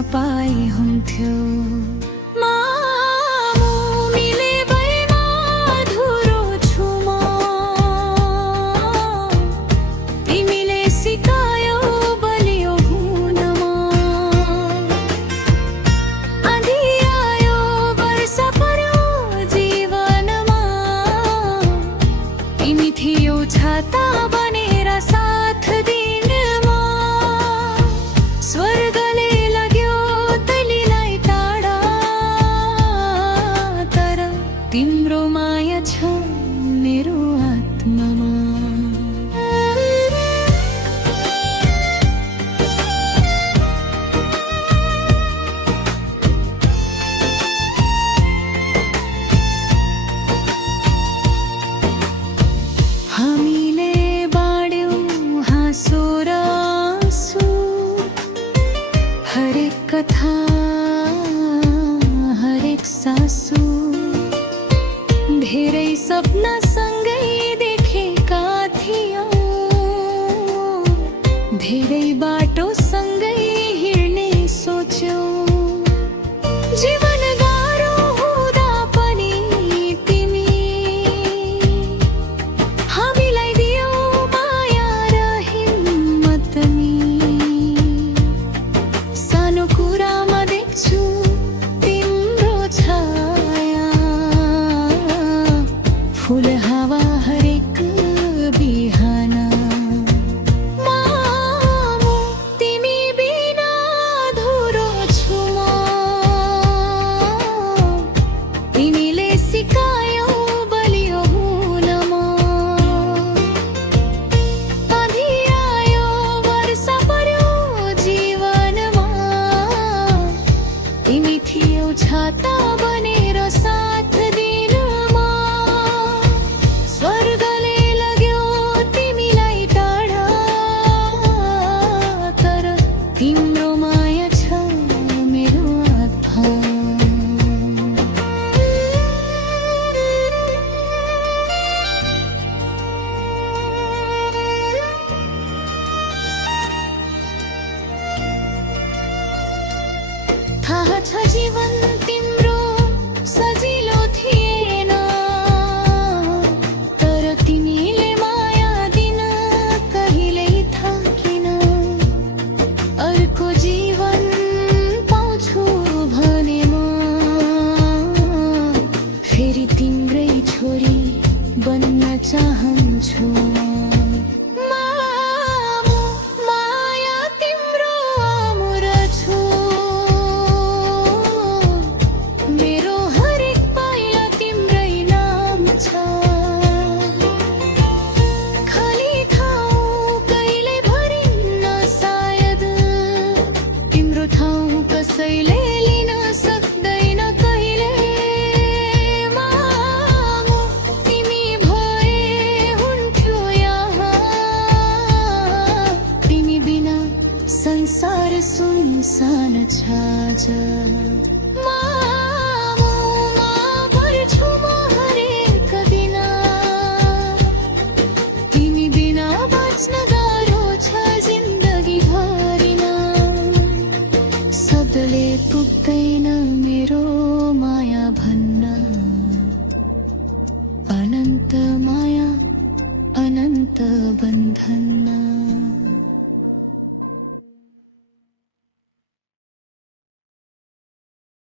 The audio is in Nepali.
नपाए हुन्थ्यो। छाता बनेर साथ दिनमा स्वर्गले लग्यो तैलीलाई टाढा, तर तिम्रो माया छ मेरो आत्मामा। हामीले बाँड्यौं हाँसो र आँसु, हरेक कथा हरेक सासु, धेरै सपना सँगै देखेका थियौं, धेरै बाटो सँगै हिँड्ने सोच्यौं। जीवन गाह्रो हुँदा पनि तिमी हामीलाई दियौ माया र हिम्मत नि। सानो कुरामा देख्छु तिम्रो छाया, फुल हावा हरेक बिहान। मामु तिमी बिना अधुरो छु म, तिमीले सिकायौ बलियो हुन म। आँधी आयो वर्षा पर्यो जीवनमा, तिमी थियौ छाता बनेर साथ दिनमा। स्वर्गले लग्यो तिमीलाई टाढा, तर तिम्रो माया छ मेरो आत्मा। थाहा छ जीवन तिम्रो सजिलो थिएन, तर तिमीले माया दिन कहिल्यै थाकिन। अर्को जीवन पाउँछु भने म, फेरि तिम्रै छोरी बन्न चाहन्छु। मामु माया तिम्रो अमर छु, मेरो हरेक पाइला तिम्रै नाम छ। खाली ठाउँ कहिल्यै भरिन्न सायद, तिम्रो ठाउँ कसैले लिन सक्दैन कहिले। मामु तिमी भए हुन्थ्यो यहाँ, तिमी बिना संसार सुनसान छ आज। मामुमा पर्छु म हरेक दिन, तिमी बिना बाँच्न गाह्रो छ जिन्दगी भरिन। शब्दले पुग्दैन मेरो माया भन्न, अनन्त माया अनन्त बन्धन।